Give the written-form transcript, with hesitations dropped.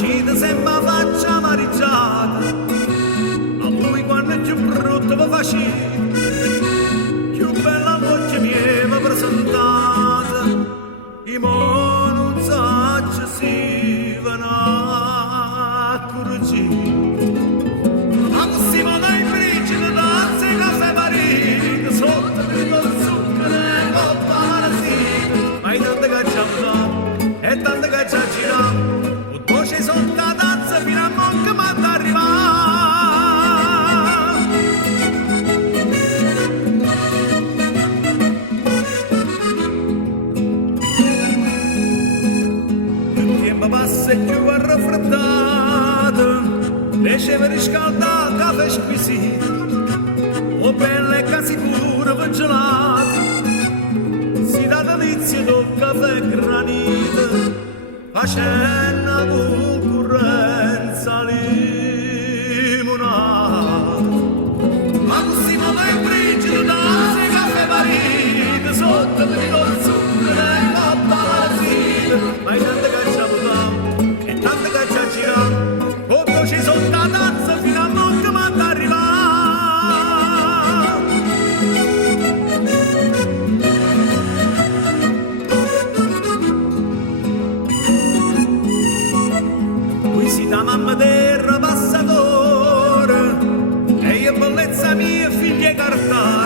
uscita sempre faccia amareggiata, a lui quando è più brutto vi faceva, più bella voce mi aveva presentata, i mo non sa ci si vanno a curgire. Ma così ma dai bricido, tazze, caffè marito, sotto il zucchero e coppa parasita, ma in tante cacciamo e tante cacciamo. Voce sotto la tazza fino a monca ma t'arriva. Il tempo passa e più va raffreddato, riceve riscaldato, caffè squisito, o belle casi pure vigilate, si dà delizia del caffè granito, facendo concorrenza limonata. Ma così ma vai brigido, danze, caffè marito, sotto il zucchero e coppa parasita, ma in tante cacciamo e tante caccia girano, quando ci sono da tazza fino a monca ma t'arriva. Da mamma terra passatore e io bellezza mia figlia carta